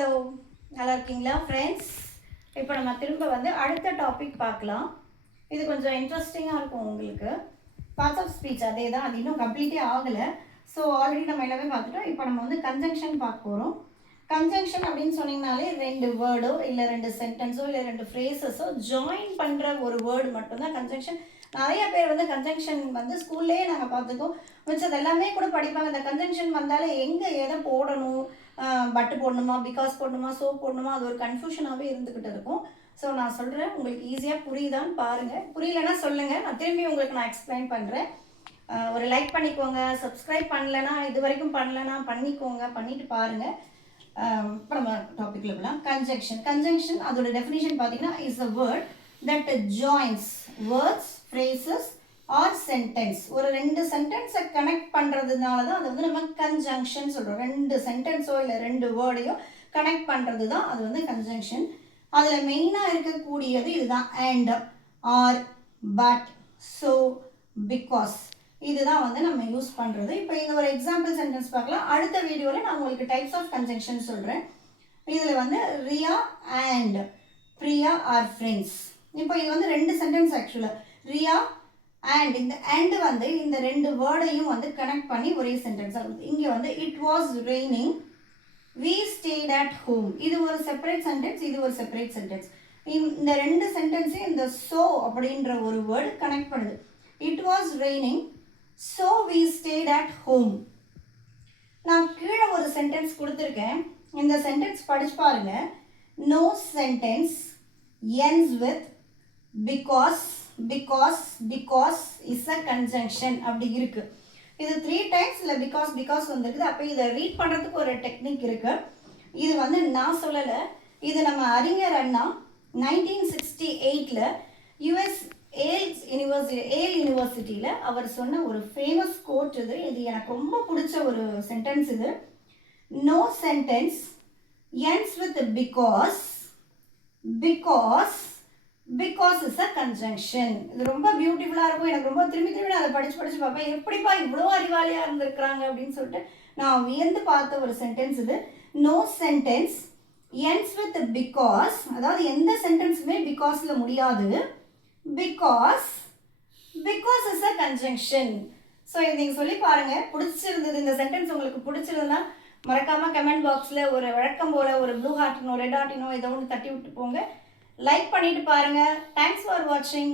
Hello, நல்லா இருக்கீங்களா friends? இப்போ நம்ம திரும்ப வந்து அடுத்த டாபிக் பார்க்கலாம். இது கொஞ்சம் இன்ட்ரெஸ்டிங்காக இருக்கும் உங்களுக்கு. பார்ட்ஸ் ஆஃப் ஸ்பீச் அதே தான், அது இன்னும் கம்ப்ளீட்டே ஆகலை. ஸோ ஆல்ரெடி நம்ம எல்லாமே பார்த்துட்டோம். இப்போ நம்ம வந்து கன்ஜங்ஷன் பார்க்க போகிறோம். கன்ஜங்ஷன் அப்படின்னு சொன்னீங்கனாலே ரெண்டு வேர்டோ இல்லை ரெண்டு சென்டென்ஸோ இல்லை ரெண்டு ஃப்ரேசஸோ ஜாயின் பண்ணுற ஒரு வேர்டு மட்டும்தான் கன்ஜங்ஷன். நிறைய பேர் வந்து கன்ஜங்ஷன் வந்து ஸ்கூல்லேயே நாங்கள் பார்த்துக்கோம். மிச்சது எல்லாமே கூட படிப்பாங்க. இந்த கன்ஜங்ஷன் வந்தாலே எங்கே எதை போடணும், பட்டு போடணுமா, பிகாஸ் போடணுமா, சோப் போடணுமா, அது ஒரு கன்ஃபியூஷனாகவே இருந்துக்கிட்டு இருக்கும். ஸோ நான் சொல்கிறேன், உங்களுக்கு ஈஸியாக புரியுதான்னு பாருங்கள். புரியலன்னா சொல்லுங்கள், நான் திரும்பி உங்களுக்கு நான் எக்ஸ்பிளைன் பண்ணுறேன். ஒரு லைக் பண்ணிக்கோங்க. சப்ஸ்கிரைப் பண்ணலைன்னா, இது வரைக்கும் பண்ணலைன்னா பண்ணிக்கோங்க, பண்ணிவிட்டு பாருங்கள். இப்போ நம்ம டாப்பிக்கில் போகலாம். கன்ஜங்ஷன் அதோட டெஃபினிஷன் பார்த்தீங்கன்னா is a word that joins words, phrases or sentence. ஒரு ரெண்டு சென்டென்ஸை கனெக்ட் பண்ணுறதுனால தான் அது வந்து நம்ம கன்ஜங்ஷன் சொல்கிறோம். ரெண்டு சென்டென்ஸோ இல்லை ரெண்டு வேர்டையோ கனெக்ட் பண்ணுறது தான் அது வந்து கன்ஜங்ஷன். அதில் மெயினாக இருக்கக்கூடியது இதுதான். And, or, but, so, because, இதுதான் வந்து நம்ம யூஸ் பண்ணுறது. இப்போ இந்த ஒரு எக்ஸாம்பிள் சென்டென்ஸ் பார்க்கலாம். அடுத்த வீடியோவில் நான் உங்களுக்கு டைப்ஸ் ஆஃப் கன்ஜங்ஷன் சொல்கிறேன். இதில் வந்து Riya and Priya are friends. இப்போ இது வந்து ரெண்டு சென்டென்ஸ் ஆக்சுவலாக. ரியா அண்ட், இந்த அண்ட் வந்து இந்த ரெண்டு வேர்டையும் வந்து கனெக்ட் பண்ணி ஒரே சென்டென்ஸ் ஆகுது. இங்கே வந்து it was raining, we stayed at home. இது ஒரு செப்பரேட் சென்டென்ஸ், இது ஒரு செப்பரேட் சென்டென்ஸ். இந்த ரெண்டு சென்டென்ஸையும் இந்த so அப்படின்ற ஒரு வேர்டு கனெக்ட் பண்ணுது. It was raining, so we stayed at home. நான் கீழே ஒரு சென்டென்ஸ் கொடுத்துருக்கேன். இந்த சென்டென்ஸ் படிச்சு பாருங்க. No sentence ends with because, because, because is a conjunction அப்படி இருக்கு. இது 3 times இல்லை பிகாஸ் வந்துருக்குது. அப்போ இதை ரீட் பண்ணுறதுக்கு ஒரு டெக்னிக் இருக்கு. இது வந்து நான் சொல்லலை, இது நம்ம அறிஞர் அண்ணா 1968 யுஎஸ் ஏல் யூனிவர்சிட்டியில் அவர் சொன்ன ஒரு ஃபேமஸ் கோட் இது. இது எனக்கு ரொம்ப பிடிச்ச ஒரு சென்டென்ஸ் இது. No sentence ends with because, because is a conjunction. இது ரொம்ப பியூட்டிஃபுல்லாக இருக்கும். எனக்கு ரொம்ப திரும்பி நான் அதை படித்து பார்ப்பேன். எப்படிப்பா இவ்வளோ அறிவாளியாக இருந்திருக்கிறாங்க அப்படின்னு சொல்லிட்டு நான் வியந்து பார்த்த ஒரு சென்டென்ஸ் இது. No sentence ends with because, அதாவது எந்த சென்டென்ஸுமே பிகாஸில் முடியாது. Because is a conjunction. So இதை நீங்கள் சொல்லி பாருங்கள். பிடிச்சிருந்தது, இந்த சென்டென்ஸ் உங்களுக்கு பிடிச்சிருந்ததுன்னா மறக்காமல் கமெண்ட் பாக்ஸில் ஒரு வழக்கம் போல் ஒரு ப்ளூ ஹார்ட்டினோ ரெட் ஹார்ட்டினோ ஏதோ ஒன்று தட்டி விட்டு போங்க. லைக் பண்ணிட்டு பாருங்கள். தேங்க்ஸ் ஃபார் வாட்சிங்.